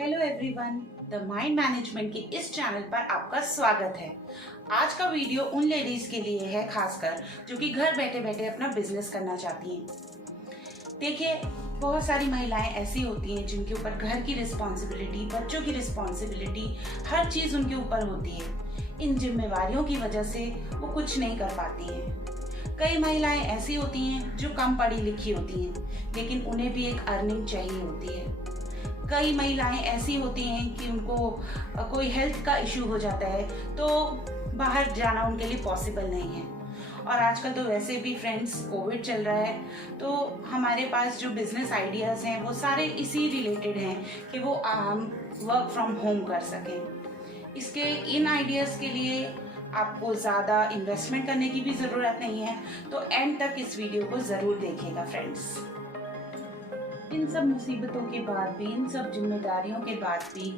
Hello everyone, the mind management के इस channel पर आपका स्वागत है। आज का वीडियो उन लेडीज के लिए है, खासकर जो कि घर बैठे बैठे अपना बिजनेस करना चाहती हैं। देखिए, बहुत सारी महिलाएं ऐसी होती हैं जिनके ऊपर घर की रिस्पॉन्सिबिलिटी, बच्चों की रिस्पॉन्सिबिलिटी, हर चीज़ उनके ऊपर होती है। इन जिम्मेवारियों की वजह से वो कुछ नहीं कर पाती हैं। कई महिलाएं ऐसी होती हैं जो कम पढ़ी लिखी होती हैं, लेकिन उन्हें भी एक अर्निंग चाहिए होती है। कई महिलाएं ऐसी होती हैं कि उनको कोई हेल्थ का इश्यू हो जाता है, तो बाहर जाना उनके लिए पॉसिबल नहीं है। और आजकल तो वैसे भी फ्रेंड्स कोविड चल रहा है, तो हमारे पास जो बिजनेस आइडियाज़ हैं वो सारे इसी रिलेटेड हैं कि वो वर्क फ्रॉम होम कर सकें। इसके इन आइडियाज़ के लिए आपको ज़्यादा इन्वेस्टमेंट करने की भी ज़रूरत नहीं है, तो एंड तक इस वीडियो को ज़रूर देखिएगा फ्रेंड्स। इन सब मुसीबतों के बाद भी, इन सब जिम्मेदारियों के बाद भी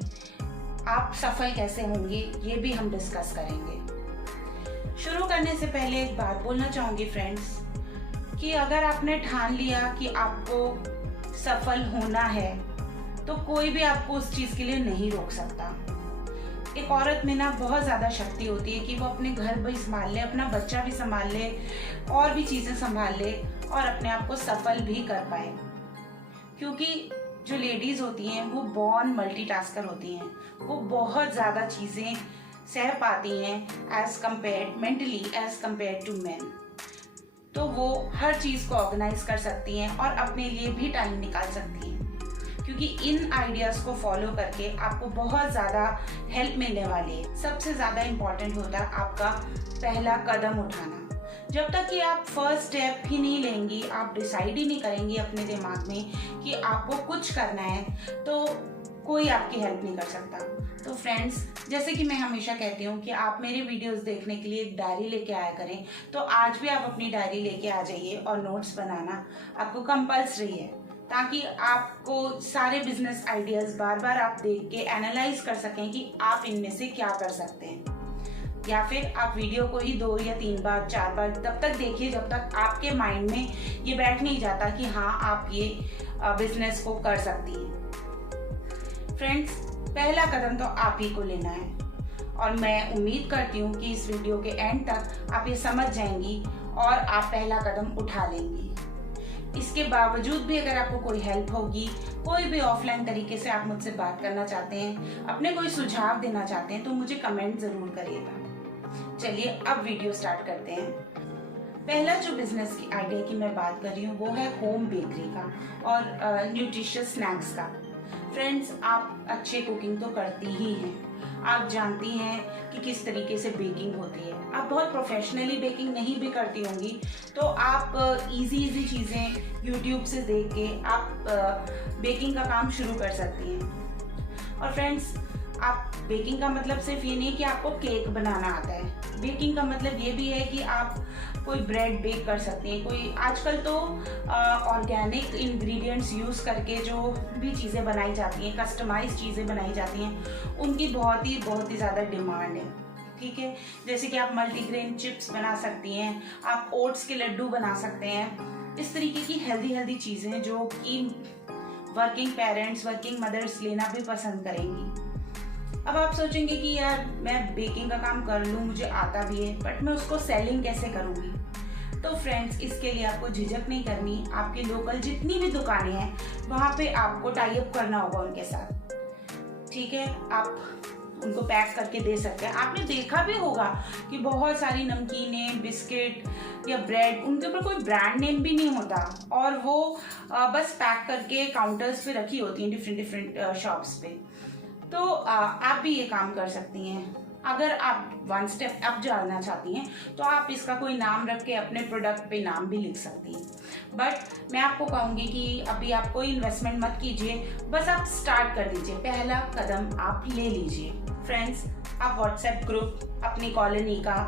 आप सफल कैसे होंगे, ये भी हम डिस्कस करेंगे। शुरू करने से पहले एक बात बोलना चाहूँगी फ्रेंड्स, कि अगर आपने ठान लिया कि आपको सफल होना है, तो कोई भी आपको उस चीज़ के लिए नहीं रोक सकता। एक औरत में ना बहुत ज़्यादा शक्ति होती है कि वो अपने घर भी संभाल ले, अपना बच्चा भी संभाल ले, और भी चीज़ें संभाल ले और अपने आप को सफल भी कर पाए। क्योंकि जो लेडीज होती हैं वो बॉर्न मल्टीटास्कर होती हैं, वो बहुत ज़्यादा चीज़ें सह पाती हैं mentally as compare to man. तो वो हर चीज़ को ऑर्गेनाइज कर सकती हैं और अपने लिए भी टाइम निकाल सकती हैं, क्योंकि इन आइडियाज़ को फॉलो करके आपको बहुत ज़्यादा हेल्प मिलने वाली है। सबसे ज़्यादा इम्पॉर्टेंट होता है आपका पहला कदम उठाना। जब तक कि आप फर्स्ट स्टेप ही नहीं लेंगी, आप डिसाइड ही नहीं करेंगी अपने दिमाग में कि आपको कुछ करना है, तो कोई आपकी हेल्प नहीं कर सकता। तो फ्रेंड्स, जैसे कि मैं हमेशा कहती हूँ कि आप मेरे वीडियोस देखने के लिए एक डायरी लेके आया करें, तो आज भी आप अपनी डायरी लेके आ जाइए और नोट्स बनाना आपको कंपल्सरी है, ताकि आपको सारे बिजनेस आइडियाज़ बार बार आप देख के एनालाइज कर सकें कि आप इनमें से क्या कर सकते हैं। या फिर आप वीडियो को ही 2 या 3 बार 4 बार तब तक देखिए जब तक आपके माइंड में ये बैठ नहीं जाता कि हाँ, आप ये बिजनेस को कर सकती हैं। फ्रेंड्स, पहला कदम तो आप ही को लेना है, और मैं उम्मीद करती हूँ कि इस वीडियो के एंड तक आप ये समझ जाएंगी और आप पहला कदम उठा लेंगी। इसके बावजूद भी अगर आपको कोई हेल्प होगी, कोई भी ऑफलाइन तरीके से आप मुझसे बात करना चाहते हैं, अपने कोई सुझाव देना चाहते हैं, तो मुझे कमेंट ज़रूर करिएगा। चलिए अब वीडियो स्टार्ट करते हैं। पहला जो बिजनेस की आइडिया की मैं बात कर रही हूँ वो है होम बेकरी का और न्यूट्रिशियस स्नैक्स का। फ्रेंड्स, आप अच्छे कुकिंग तो करती ही हैं, आप जानती हैं कि किस तरीके से बेकिंग होती है। आप बहुत प्रोफेशनली बेकिंग नहीं भी करती होंगी, तो आप इजी चीज़ें यूट्यूब से देख के आप बेकिंग का काम शुरू कर सकती हैं। और फ्रेंड्स, आप बेकिंग का मतलब सिर्फ ये नहीं कि आपको केक बनाना आता है। बेकिंग का मतलब ये भी है कि आप कोई ब्रेड बेक कर सकती हैं। कोई आजकल तो ऑर्गेनिक इंग्रेडिएंट्स यूज़ करके जो भी चीज़ें बनाई जाती हैं, कस्टमाइज चीज़ें बनाई जाती हैं, उनकी बहुत ही ज़्यादा डिमांड है। ठीक है, जैसे कि आप मल्टीग्रेन चिप्स बना सकती हैं, आप ओट्स के लड्डू बना सकते हैं। इस तरीके की हेल्दी चीज़ें जो कि वर्किंग पेरेंट्स, वर्किंग मदर्स लेना भी पसंद करेंगी। अब आप सोचेंगे कि यार, मैं बेकिंग का काम कर लूँ, मुझे आता भी है, बट मैं उसको सेलिंग कैसे करूँगी? तो फ्रेंड्स, इसके लिए आपको झिझक नहीं करनी। आपके लोकल जितनी भी दुकानें हैं, वहाँ पे आपको टाई अप करना होगा उनके साथ। ठीक है, आप उनको पैक करके दे सकते हैं। आपने देखा भी होगा कि बहुत सारी नमकीनें, बिस्किट या ब्रेड, उनके ऊपर कोई ब्रांड नेम भी नहीं होता, और वो बस पैक करके काउंटर्स पे रखी होती हैं डिफरेंट शॉप्स पे। तो आप भी ये काम कर सकती हैं। अगर आप 1 स्टेप अप जाना चाहती हैं, तो आप इसका कोई नाम रख के अपने प्रोडक्ट पे नाम भी लिख सकती हैं। बट मैं आपको कहूँगी कि अभी आप कोई इन्वेस्टमेंट मत कीजिए, बस आप स्टार्ट कर दीजिए, पहला कदम आप ले लीजिए। फ्रेंड्स, आप व्हाट्सएप ग्रुप अपनी कॉलोनी का,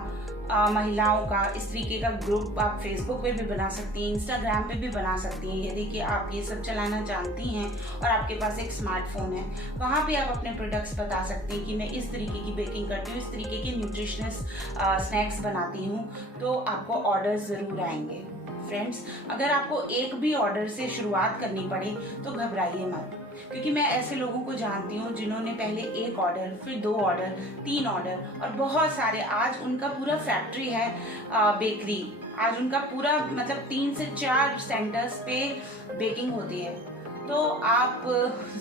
महिलाओं का, इस तरीके का ग्रुप आप फेसबुक पे भी बना सकती हैं, इंस्टाग्राम पे भी बना सकती हैं। यदि कि आप ये सब चलाना जानती हैं और आपके पास एक स्मार्टफोन है, वहाँ पे आप अपने प्रोडक्ट्स बता सकती हैं कि मैं इस तरीके की बेकिंग करती हूँ, इस तरीके के न्यूट्रिशनस स्नैक्स बनाती हूँ, तो आपको ऑर्डर्स ज़रूर आएंगे। फ्रेंड्स, अगर आपको एक भी ऑर्डर से शुरुआत करनी पड़े तो घबराइए मत। क्योंकि मैं ऐसे लोगों को जानती हूँ जिन्होंने पहले 1 ऑर्डर, फिर 2 ऑर्डर, 3 ऑर्डर और बहुत सारे, आज उनका पूरा फैक्ट्री है बेकरी। आज उनका पूरा मतलब 3 से 4 सेंटर्स पे बेकिंग होती है। तो आप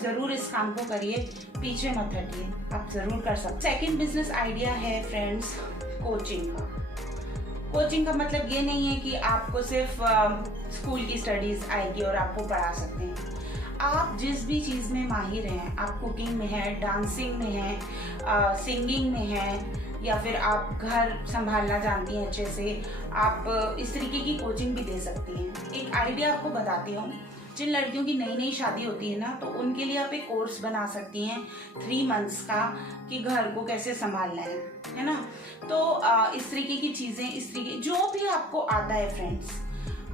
ज़रूर इस काम को करिए, पीछे मत हटिए, आप ज़रूर कर सकते। सेकंड बिजनेस आइडिया है फ्रेंड्स कोचिंग का। कोचिंग का मतलब ये नहीं है कि आपको सिर्फ स्कूल की स्टडीज़ आएगी और आपको पढ़ा सकते हैं। आप जिस भी चीज़ में माहिर हैं, आप कुकिंग में हैं, डांसिंग में हैं, सिंगिंग में हैं, या फिर आप घर संभालना जानती हैं अच्छे से, आप इस तरीके की कोचिंग भी दे सकती हैं। एक आइडिया आपको बताती हूँ। जिन लड़कियों की नई नई शादी होती है ना, तो उनके लिए आप एक कोर्स बना सकती हैं 3 मंथ्स का कि घर को कैसे संभालना है ना। तो इस तरीके की चीज़ें, इस तरीके जो भी आपको आता है फ्रेंड्स,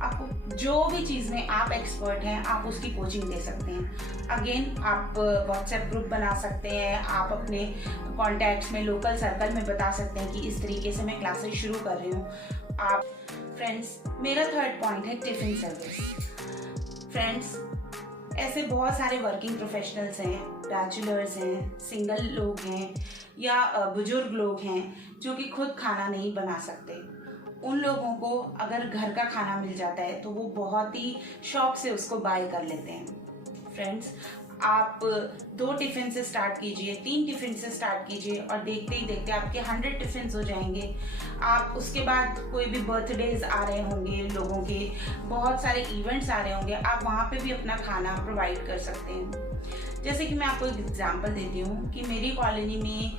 आपको जो भी चीज़ में आप एक्सपर्ट हैं, आप उसकी कोचिंग दे सकते हैं। अगेन आप व्हाट्सएप ग्रुप बना सकते हैं, आप अपने कॉन्टैक्ट्स में, लोकल सर्कल में बता सकते हैं कि इस तरीके से मैं क्लासेस शुरू कर रही हूँ। आप फ्रेंड्स, मेरा थर्ड पॉइंट है टिफ़िन सर्विस। फ्रेंड्स, ऐसे बहुत सारे वर्किंग प्रोफेशनल्स हैं, बैचलर्स हैं, सिंगल लोग हैं या बुजुर्ग लोग हैं जो कि खुद खाना नहीं बना सकते। उन लोगों को अगर घर का खाना मिल जाता है तो वो बहुत ही शौक से उसको बाय कर लेते हैं। फ्रेंड्स, आप 2 टिफ़िन से स्टार्ट कीजिए, 3 टिफ़िन से स्टार्ट कीजिए और देखते ही देखते आपके 100 टिफ़िन हो जाएंगे। आप उसके बाद कोई भी बर्थडेज आ रहे होंगे लोगों के, बहुत सारे इवेंट्स आ रहे होंगे, आप वहाँ पे भी अपना खाना प्रोवाइड कर सकते हैं। जैसे कि मैं आपको एक एग्जांपल देती हूँ कि मेरी कॉलोनी में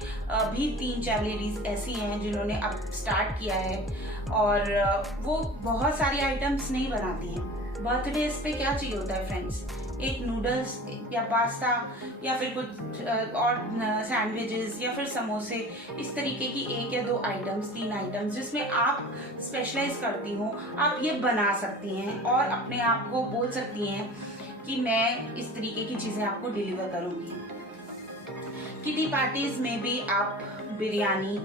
भी 3-4 लेडीज़ ऐसी हैं जिन्होंने अब स्टार्ट किया है और वो बहुत सारी आइटम्स नहीं बनाती हैं। बर्थडेज पे क्या चाहिए होता है फ्रेंड्स, एक नूडल्स या पास्ता या फिर कुछ और सैंडविचेस या फिर समोसे, इस तरीके की 1 या 2 आइटम्स, 3 आइटम्स जिसमें आप स्पेशलाइज करती हो, आप ये बना सकती हैं और अपने आप को बोल सकती हैं कि मैं इस तरीके की चीज़ें आपको डिलीवर करूँगी। किटी पार्टीज में भी आप बिरयानी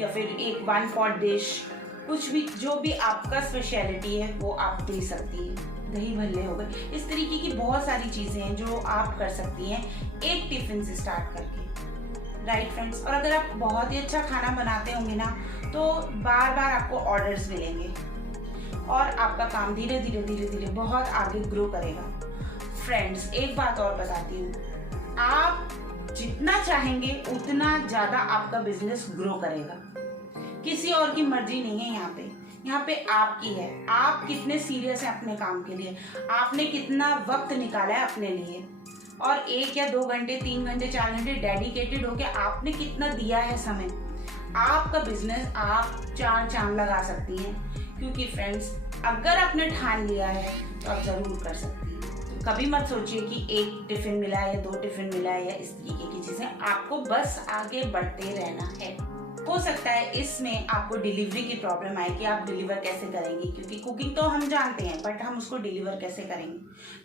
या फिर एक 1 पॉट डिश, कुछ भी जो भी आपका स्पेशलिटी है वो आप दे सकती हैं। दही भल्ले हो गए, इस तरीके की बहुत सारी चीज़ें हैं जो आप कर सकती हैं एक टिफ़िन से स्टार्ट करके। राइट फ्रेंड्स, और अगर आप बहुत ही अच्छा खाना बनाते होंगे ना, तो बार बार आपको ऑर्डर्स मिलेंगे और आपका काम धीरे धीरे धीरे धीरे बहुत आगे ग्रो करेगा। फ्रेंड्स, एक बात और बताती हूँ, आप जितना चाहेंगे उतना ज़्यादा आपका बिजनेस ग्रो करेगा। किसी और की मर्जी नहीं है यहाँ पे आपकी है। आप कितने सीरियस हैं अपने काम के लिए, आपने कितना वक्त निकाला है अपने लिए, और 1 या 2 घंटे, 3 घंटे, 4 घंटे डेडिकेटेड होके आपने कितना दिया है समय। आपका बिजनेस आप 4 चांद लगा सकती हैं, क्योंकि फ्रेंड्स अगर आपने ठान लिया है तो आप ज़रूर कर सकती हैं। तो कभी मत सोचिए कि 1 टिफ़िन मिला है या 2 टिफ़िन मिला है या इस तरीके की चीज़ें, आपको बस आगे बढ़ते रहना है। हो सकता है इसमें आपको डिलीवरी की प्रॉब्लम आए कि आप डिलीवर कैसे करेंगी, क्योंकि कुकिंग तो हम जानते हैं बट हम उसको डिलीवर कैसे करेंगे।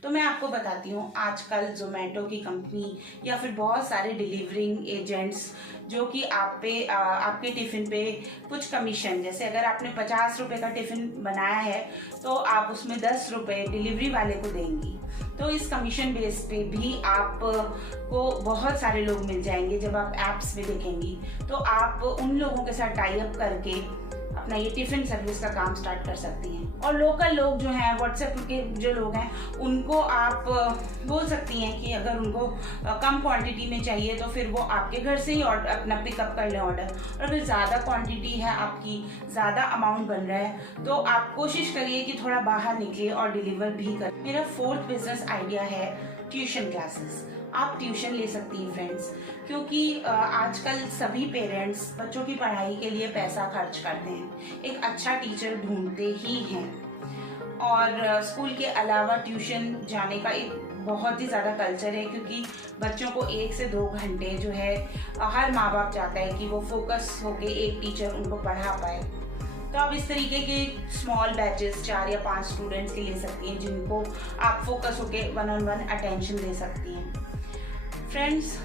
तो मैं आपको बताती हूँ, आजकल जोमेटो की कंपनी या फिर बहुत सारे डिलीवरिंग एजेंट्स जो कि आपके टिफ़िन पे कुछ कमीशन, जैसे अगर आपने 50 रुपये का टिफ़िन बनाया है तो आप उसमें 10 रुपये डिलीवरी वाले को देंगी। तो इस कमीशन बेस पे भी आपको बहुत सारे लोग मिल जाएंगे। जब आप ऐप्स में देखेंगी तो आप उन लोगों के साथ टाई अप करके अपना ये टिफ़िन सर्विस का काम स्टार्ट कर सकती हैं। और लोकल लोग जो हैं, व्हाट्सएप के जो लोग हैं, उनको आप बोल सकती हैं कि अगर उनको कम क्वांटिटी में चाहिए तो फिर वो आपके घर से ही अपना पिकअप कर लें ऑर्डर। और अगर ज़्यादा क्वांटिटी है आपकी, ज़्यादा अमाउंट बन रहा है, तो आप कोशिश करिए कि थोड़ा बाहर निकलिए और डिलीवर भी करें। मेरा 4th बिजनेस आइडिया है ट्यूशन क्लासेस। आप ट्यूशन ले सकती हैं फ्रेंड्स, क्योंकि आजकल सभी पेरेंट्स बच्चों की पढ़ाई के लिए पैसा खर्च करते हैं, एक अच्छा टीचर ढूंढते ही हैं। और स्कूल के अलावा ट्यूशन जाने का एक बहुत ही ज़्यादा कल्चर है, क्योंकि बच्चों को 1 से 2 घंटे जो है हर माँ बाप चाहता है कि वो फोकस होके एक टीचर उनको पढ़ा पाए। तो आप इस तरीके के स्मॉल बैचेस 4 या 5 स्टूडेंट्स की ले सकती हैं, जिनको आप फोकस होके 1-on-1 अटेंशन दे सकती हैं। फ्रेंड्स,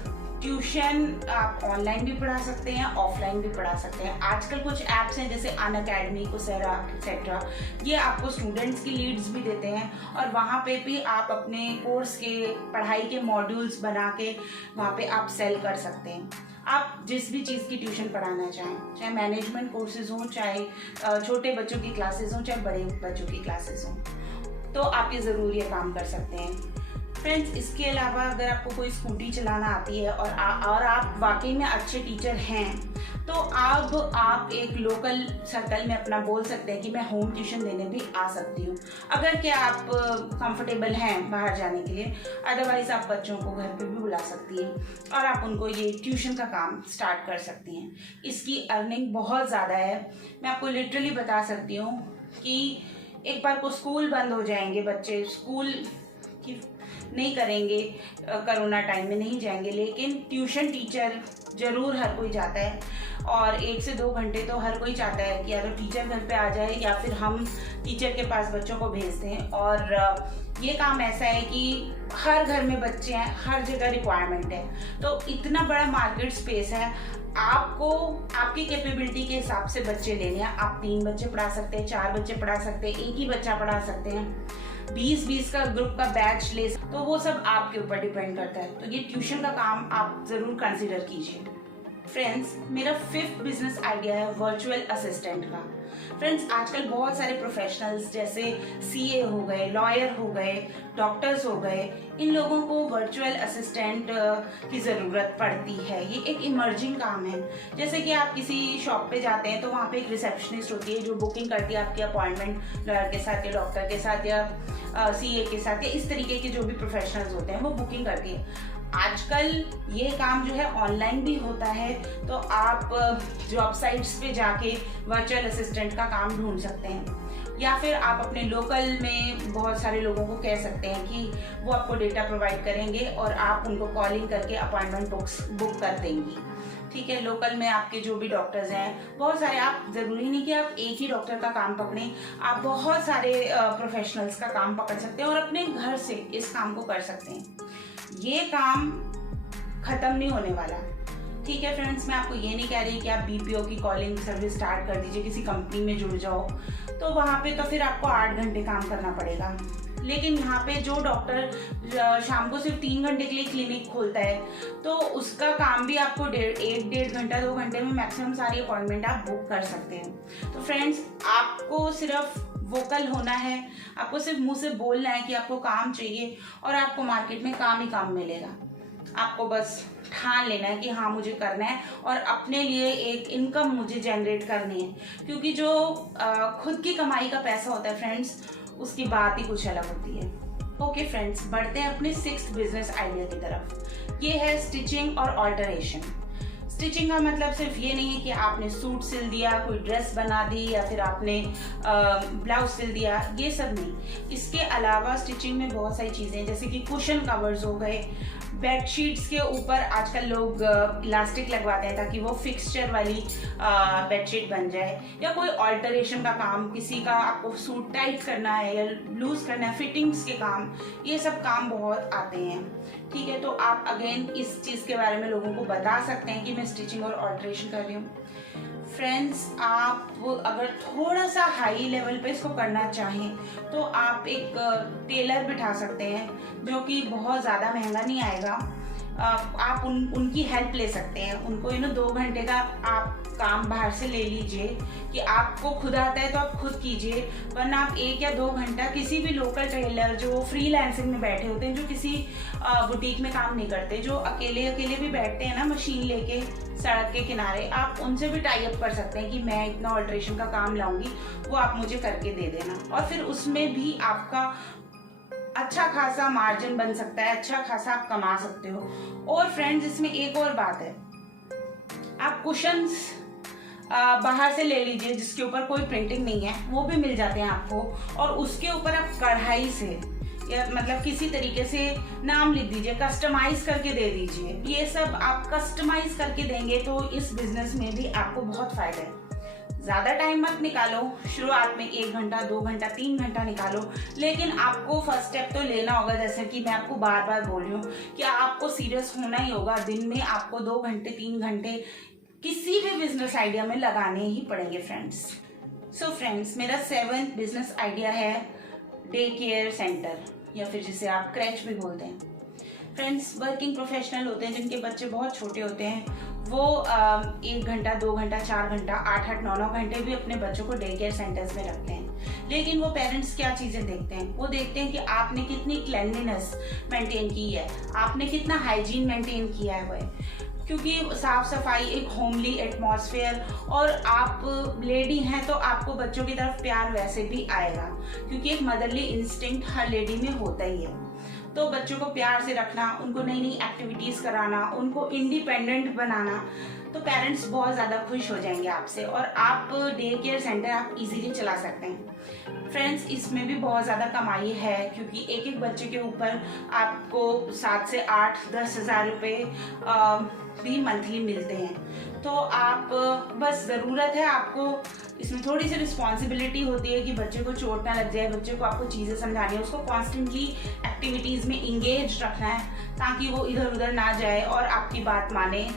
ट्यूशन आप ऑनलाइन भी पढ़ा सकते हैं, ऑफलाइन भी पढ़ा सकते हैं। आजकल कुछ ऐप्स हैं जैसे अनअकैडमी, coursera एक्सेट्रा, ये आपको स्टूडेंट्स की लीड्स भी देते हैं और वहाँ पे भी आप अपने कोर्स के पढ़ाई के मॉड्यूल्स बना के वहाँ पे आप सेल कर सकते हैं। आप जिस भी चीज़ की ट्यूशन पढ़ाना चाहें, चाहे मैनेजमेंट कोर्सेज हों, चाहे छोटे बच्चों की क्लासेस हों, चाहे बड़े बच्चों की क्लासेस हों, तो आप ये ज़रूर ये काम कर सकते हैं। फ्रेंड्स, इसके अलावा अगर आपको कोई स्कूटी चलाना आती है और आप वाकई में अच्छे टीचर हैं, तो अब आप एक लोकल सर्कल में अपना बोल सकते हैं कि मैं होम ट्यूशन देने भी आ सकती हूँ, अगर क्या आप कंफर्टेबल हैं बाहर जाने के लिए। अदरवाइज आप बच्चों को घर पे भी बुला सकती हैं और आप उनको ये ट्यूशन का काम स्टार्ट कर सकती हैं। इसकी अर्निंग बहुत ज़्यादा है, मैं आपको लिटरली बता सकती हूँ कि एक बार को स्कूल बंद हो जाएंगे, बच्चे स्कूल की नहीं करेंगे, कोरोना टाइम में नहीं जाएंगे, लेकिन ट्यूशन टीचर ज़रूर हर कोई जाता है और 1 से 2 घंटे तो हर कोई चाहता है कि या तो टीचर घर पे आ जाए या फिर हम टीचर के पास बच्चों को भेज दें। और ये काम ऐसा है कि हर घर में बच्चे हैं, हर जगह रिक्वायरमेंट है, तो इतना बड़ा मार्केट स्पेस है, आपको आपकी कैपेबिलिटी के हिसाब से बच्चे लेने हैं। आप 3 बच्चे पढ़ा सकते हैं, 4 बच्चे पढ़ा सकते हैं, एक ही बच्चा पढ़ा सकते हैं, 20-20 का ग्रुप का बैच ले, तो वो सब आपके ऊपर डिपेंड करता है। तो ये ट्यूशन का काम आप ज़रूर कंसीडर कीजिए। फ्रेंड्स, मेरा 5th बिजनेस आइडिया है वर्चुअल असिस्टेंट का। फ्रेंड्स, आजकल बहुत सारे प्रोफेशनल्स जैसे सीए हो गए, लॉयर हो गए, डॉक्टर्स हो गए, इन लोगों को वर्चुअल असिस्टेंट की ज़रूरत पड़ती है। ये एक इमर्जिंग काम है। जैसे कि आप किसी शॉप पे जाते हैं तो वहाँ पे एक रिसेप्शनिस्ट होती है जो बुकिंग करती है आपकी अपॉइंटमेंट लॉयर के साथ या डॉक्टर के साथ या सीए के साथ या इस तरीके के जो भी प्रोफेशनल्स होते हैं वो बुकिंग करती है। आजकल ये काम जो है ऑनलाइन भी होता है, तो आप जॉब साइट्स पे जाके वर्चुअल असिस्टेंट का काम ढूंढ सकते हैं, या फिर आप अपने लोकल में बहुत सारे लोगों को कह सकते हैं कि वो आपको डेटा प्रोवाइड करेंगे और आप उनको कॉलिंग करके अपॉइंटमेंट बुक कर देंगी। ठीक है, लोकल में आपके जो भी डॉक्टर्स हैं बहुत सारे, आप ज़रूरी नहीं कि आप एक ही डॉक्टर का काम पकड़ें, आप बहुत सारे प्रोफेशनल्स का काम पकड़ सकते हैं और अपने घर से इस काम को कर सकते हैं। ये काम ख़त्म नहीं होने वाला। ठीक है फ्रेंड्स, मैं आपको ये नहीं कह रही कि आप बीपीओ की कॉलिंग सर्विस स्टार्ट कर दीजिए, किसी कंपनी में जुड़ जाओ, तो वहाँ पे तो फिर आपको 8 घंटे काम करना पड़ेगा। लेकिन यहाँ पे जो डॉक्टर शाम को सिर्फ 3 घंटे के लिए क्लिनिक खोलता है, तो उसका काम भी आपको 1-1.5 घंटा 2 घंटे में मैक्सिमम सारी अपॉइंटमेंट आप बुक कर सकते हैं। तो फ्रेंड्स, आपको सिर्फ वोकल होना है, आपको सिर्फ मुंह से बोलना है कि आपको काम चाहिए और आपको मार्केट में काम ही काम मिलेगा। आपको बस ठान लेना है कि हाँ मुझे करना है और अपने लिए एक इनकम मुझे जनरेट करनी है, क्योंकि जो खुद की कमाई का पैसा होता है फ्रेंड्स, उसकी बात ही कुछ अलग होती है। ओके फ्रेंड्स, बढ़ते हैं अपने 6th बिजनेस आइडिया की तरफ। ये है स्टिचिंग और ऑल्टरेशन। स्टिचिंग का मतलब सिर्फ ये नहीं है कि आपने सूट सिल दिया, कोई ड्रेस बना दी या फिर आपने ब्लाउज सिल दिया, ये सब नहीं। इसके अलावा स्टिचिंग में बहुत सारी चीज़ें हैं, जैसे कि कुशन कवर्स हो गए, बेडशीट्स के ऊपर आजकल लोग इलास्टिक लगवाते हैं ताकि वो फिक्सचर वाली बेडशीट बन जाए, या कोई ऑल्टरेशन का काम, किसी का आपको सूट टाइट करना है या लूज करना है, फिटिंग्स के काम, ये सब काम बहुत आते हैं। ठीक है, तो आप अगेन इस चीज़ के बारे में लोगों को बता सकते हैं कि मैं स्टिचिंग और ऑल्टरेशन कर रही हूँ। फ्रेंड्स, आप अगर थोड़ा सा हाई लेवल पे इसको करना चाहें तो आप एक टेलर बिठा सकते हैं, जो कि बहुत ज़्यादा महंगा नहीं आएगा। आप उनकी हेल्प ले सकते हैं, उनको 2 घंटे का आप काम बाहर से ले लीजिए कि आपको खुद आता है तो आप खुद कीजिए, वरना आप 1 या 2 घंटा किसी भी लोकल टेलर जो फ्रीलांसिंग में बैठे होते हैं, जो किसी बुटीक में काम नहीं करते, जो अकेले भी बैठते हैं ना मशीन लेके सड़क के किनारे, आप उनसे भी टाई अप कर सकते हैं कि मैं इतना ऑल्टरेशन का काम लाऊंगी, वो आप मुझे करके दे देना, और फिर उसमें भी आपका अच्छा खासा मार्जिन बन सकता है, अच्छा खासा आप कमा सकते हो। और फ्रेंड्स, इसमें एक और बात है, आप कुशन्स बाहर से ले लीजिए जिसके ऊपर कोई प्रिंटिंग नहीं है, वो भी मिल जाते हैं आपको, और उसके ऊपर आप कढ़ाई से या मतलब किसी तरीके से नाम लिख दीजिए, कस्टमाइज करके दे दीजिए। ये सब आप कस्टमाइज करके देंगे तो इस बिजनेस में भी आपको बहुत फायदा है। ज़्यादा टाइम मत निकालो, शुरुआत में 1 घंटा 2 घंटा 3 घंटा निकालो, लेकिन आपको फर्स्ट स्टेप तो लेना होगा। जैसे कि मैं आपको बार बार बोल रही हूँ कि आपको सीरियस होना ही होगा। दिन में आपको 2 घंटे 3 घंटे किसी भी बिजनेस आइडिया में लगाने ही पड़ेंगे फ्रेंड्स। सो फ्रेंड्स, मेरा 7th बिजनेस आइडिया है डे केयर सेंटर, या फिर जिसे आप क्रैच भी बोलते हैं। फ्रेंड्स, वर्किंग प्रोफेशनल होते हैं जिनके बच्चे बहुत छोटे होते हैं, वो 1 घंटा 2 घंटा 4 घंटा 8-8 9-9 घंटे भी अपने बच्चों को डे केयर सेंटर्स में रखते हैं। लेकिन वो पेरेंट्स क्या चीज़ें देखते हैं, वो देखते हैं कि आपने कितनी क्लेanलीनेस मेंटेन की है, आपने कितना हाइजीन मेंटेन किया है। क्योंकि साफ सफाई, एक होमली एटमॉस्फेयर, और आप लेडी हैं तो आपको बच्चों की तरफ प्यार वैसे भी आएगा, क्योंकि एक मदरली इंस्टिंक्ट हर लेडी में होता ही है। तो बच्चों को प्यार से रखना, उनको नई नई एक्टिविटीज़ कराना, उनको इंडिपेंडेंट बनाना, तो पेरेंट्स बहुत ज़्यादा खुश हो जाएंगे आपसे, और आप डे केयर सेंटर आप इजीली चला सकते हैं। फ्रेंड्स, इसमें भी बहुत ज़्यादा कमाई है, क्योंकि एक एक बच्चे के ऊपर आपको 7 से 8-10 हज़ार रुपये भी मंथली मिलते हैं। तो आप बस ज़रूरत है आपको, इसमें थोड़ी सी रिस्पॉन्सिबिलिटी होती है कि बच्चे को चोट ना लग जाए, बच्चे को आपको चीज़ें समझानी है, उसको कॉन्स्टेंटली एक्टिविटीज़ में इंगेज रखना है ताकि वो इधर उधर ना जाए और आपकी बात माने।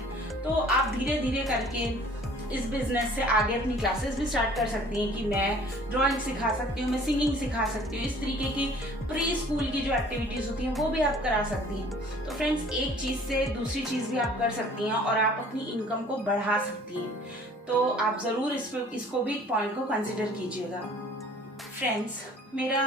तो आप धीरे धीरे करके इस बिज़नेस से आगे अपनी क्लासेस भी स्टार्ट कर सकती हैं कि मैं ड्राइंग सिखा सकती हूँ, मैं सिंगिंग सिखा सकती हूँ। इस तरीके की प्री स्कूल की जो एक्टिविटीज़ होती हैं वो भी आप करा सकती हैं। तो फ्रेंड्स, एक चीज़ से दूसरी चीज़ भी आप कर सकती हैं और आप अपनी इनकम को बढ़ा सकती हैं। तो आप ज़रूर इसको भी पॉइंट को कंसिडर कीजिएगा। फ्रेंड्स, मेरा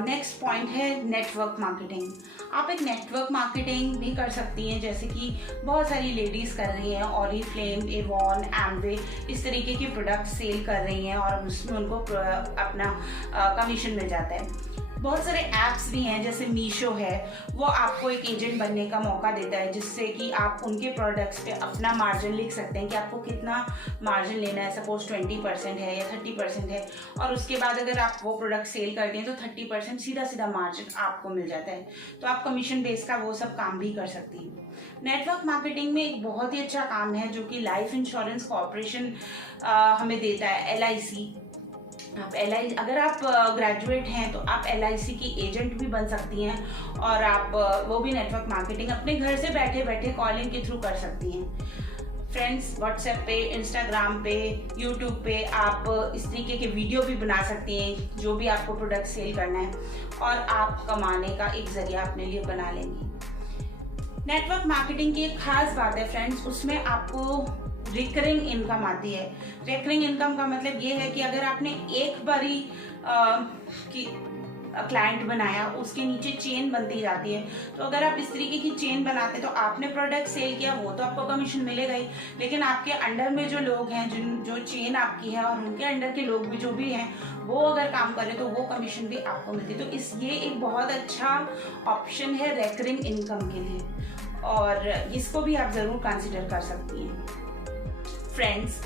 नेक्स्ट पॉइंट है नेटवर्क मार्केटिंग। आप एक नेटवर्क मार्केटिंग भी कर सकती हैं, जैसे कि बहुत सारी लेडीज़ कर रही हैं, ऑरिफ्लेम, एवॉन, एमवे, इस तरीके के प्रोडक्ट सेल कर रही हैं और उसमें उनको अपना कमीशन मिल जाता है। बहुत सारे ऐप्स भी हैं, जैसे मीशो है, वो आपको एक एजेंट बनने का मौका देता है, जिससे कि आप उनके प्रोडक्ट्स पे अपना मार्जिन लिख सकते हैं कि आपको कितना मार्जिन लेना है। सपोज 20% है या 30% है, और उसके बाद अगर आप वो प्रोडक्ट सेल करते हैं तो 30% सीधा सीधा मार्जिन आपको मिल जाता है। तो आप कमीशन बेस का वो सब काम भी कर सकती हैं। नेटवर्क मार्केटिंग में एक बहुत ही अच्छा काम है जो कि लाइफ इंश्योरेंस कॉर्पोरेशन हमें देता है, LIC। आप अगर आप ग्रेजुएट हैं तो आप LIC की एजेंट भी बन सकती हैं, और आप वो भी नेटवर्क मार्केटिंग अपने घर से बैठे बैठे कॉलिंग के थ्रू कर सकती हैं। फ्रेंड्स, व्हाट्सएप पे, इंस्टाग्राम पे, यूट्यूब पे आप इस तरीके के वीडियो भी बना सकती हैं जो भी आपको प्रोडक्ट सेल करना है, और आप कमाने का एक जरिया अपने लिए बना लेंगी। नेटवर्क मार्केटिंग की एक खास बात है फ्रेंड्स, उसमें आपको रिकरिंग इनकम आती है। रिकरिंग इनकम का मतलब ये है कि अगर आपने एक बारी क्लाइंट बनाया, उसके नीचे चेन बनती जाती है। तो अगर आप इस तरीके की चेन बनाते हैं तो आपने प्रोडक्ट सेल किया, वो तो आपको कमीशन मिलेगा ही, लेकिन आपके अंडर में जो लोग हैं, जो चेन आपकी है, और उनके अंडर के लोग भी जो भी हैं, वो अगर काम करें तो वो कमीशन भी आपको मिलती है। तो ये एक बहुत अच्छा ऑप्शन है रिकरिंग इनकम के लिए, और इसको भी आप ज़रूर कंसिडर कर सकती हैं। फ्रेंड्स,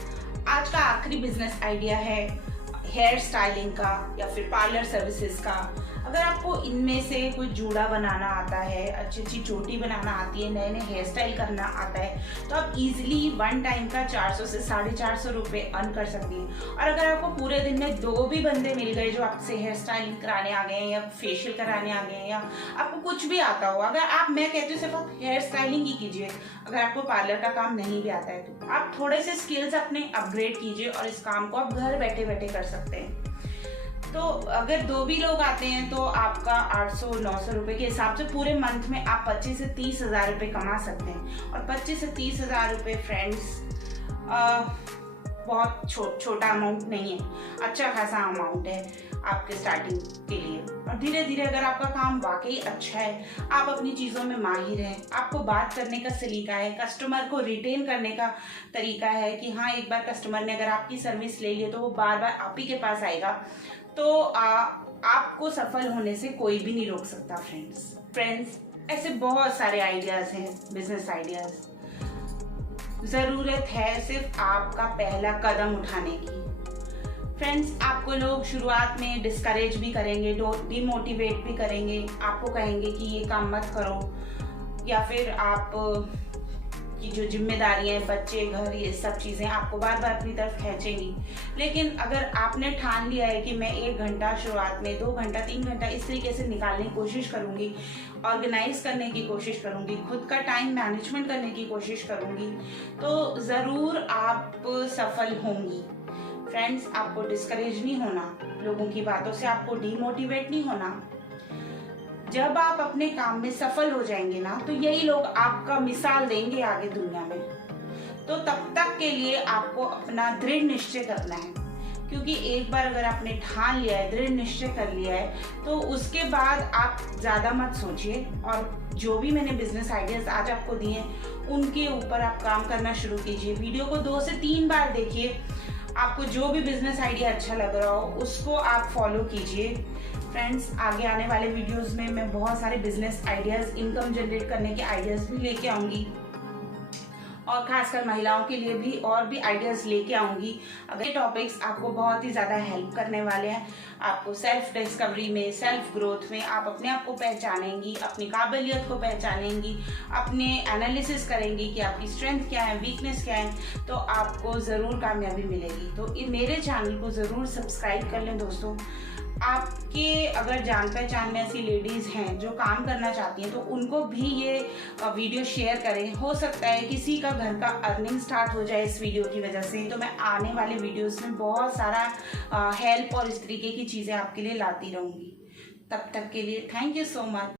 आज का आखिरी बिजनेस आइडिया है हेयर स्टाइलिंग का या फिर पार्लर सर्विसेज का। अगर आपको इनमें से कोई जूड़ा बनाना आता है, अच्छी अच्छी चोटी बनाना आती है, नए नए हेयर स्टाइल करना आता है, तो आप इजीली वन टाइम का 400 से 450 रुपये अर्न कर सकती हैं। और अगर आपको पूरे दिन में 2 भी बंदे मिल गए जो आपसे हेयर स्टाइलिंग कराने आ गए हैं या फेशियल कराने आ गए हैं, या आपको कुछ भी आता हो, मैं कहती हूँ सिर्फ आप हेयर स्टाइलिंग ही कीजिए। अगर आपको पार्लर का काम नहीं भी आता है तो आप थोड़े से स्किल्स अपने अपग्रेड कीजिए और इस काम को आप घर बैठे बैठे कर सकते हैं। तो अगर 2 भी लोग आते हैं तो आपका 800-900 रुपये के हिसाब से पूरे मंथ में आप 25 से 30 हज़ार रुपये कमा सकते हैं। और 25 से 30 हज़ार रुपये फ्रेंड्स बहुत छोटा अमाउंट नहीं है, अच्छा खासा अमाउंट है आपके स्टार्टिंग के लिए। और धीरे धीरे अगर आपका काम वाकई अच्छा है, आप अपनी चीज़ों में माहिर हैं, आपको बात करने का सलीका है, कस्टमर को रिटेन करने का तरीका है कि हाँ, एक बार कस्टमर ने अगर आपकी सर्विस ले ली तो वो बार बार आप ही के पास आएगा, तो आपको सफल होने से कोई भी नहीं रोक सकता। फ्रेंड्स, ऐसे बहुत सारे आइडियाज़ हैं, बिजनेस आइडियाज़। ज़रूरत है सिर्फ आपका पहला कदम उठाने की। फ्रेंड्स, आपको लोग शुरुआत में डिस्करेज भी करेंगे, डिमोटिवेट भी करेंगे, आपको कहेंगे कि ये काम मत करो, या फिर आप की जो जिम्मेदारियां हैं, बच्चे, घर, ये सब चीज़ें आपको बार बार अपनी तरफ खींचेंगी। लेकिन अगर आपने ठान लिया है कि मैं 1 घंटा शुरुआत में, 2 घंटा, 3 घंटा इस तरीके से निकालने की कोशिश करूँगी, ऑर्गेनाइज करने की कोशिश करूँगी, खुद का टाइम मैनेजमेंट करने की कोशिश करूँगी, तो ज़रूर आप सफल होंगी। फ्रेंड्स, आपको डिस्करेज नहीं होना, लोगों की बातों से आपको डीमोटिवेट नहीं होना। जब आप अपने काम में सफल हो जाएंगे ना, तो यही लोग आपका मिसाल देंगे आगे दुनिया में। तो तब तक के लिए आपको अपना दृढ़ निश्चय करना है, क्योंकि एक बार अगर आपने ठान लिया है, दृढ़ निश्चय कर लिया है, तो उसके बाद आप ज़्यादा मत सोचिए और जो भी मैंने बिजनेस आइडियाज़ आज आपको दिए हैं उनके ऊपर आप काम करना शुरू कीजिए। वीडियो को 2 से 3 बार देखिए, आपको जो भी बिजनेस आइडिया अच्छा लग रहा हो उसको आप फॉलो कीजिए। फ्रेंड्स, आगे आने वाले वीडियोस में मैं बहुत सारे बिजनेस आइडियाज़, इनकम जनरेट करने के आइडियाज़ भी लेके आऊँगी और खासकर महिलाओं के लिए भी और भी आइडियाज़ लेके आऊँगी। अगर ये टॉपिक्स आपको बहुत ही ज़्यादा हेल्प करने वाले हैं, आपको सेल्फ डिस्कवरी में, सेल्फ ग्रोथ में आप अपने आप को पहचानेंगी, अपनी काबिलियत को पहचानेंगी, अपने एनालिसिस करेंगी कि आपकी स्ट्रेंथ क्या है, वीकनेस क्या है, तो आपको ज़रूर कामयाबी मिलेगी। तो मेरे चैनल को ज़रूर सब्सक्राइब कर लें दोस्तों। आपके अगर जान पहचान में ऐसी लेडीज़ हैं जो काम करना चाहती हैं, तो उनको भी ये वीडियो शेयर करें। हो सकता है किसी का घर का अर्निंग स्टार्ट हो जाए इस वीडियो की वजह से। तो मैं आने वाले वीडियोस में बहुत सारा हेल्प और इस तरीके की चीज़ें आपके लिए लाती रहूँगी। तब तक के लिए थैंक यू सो मच।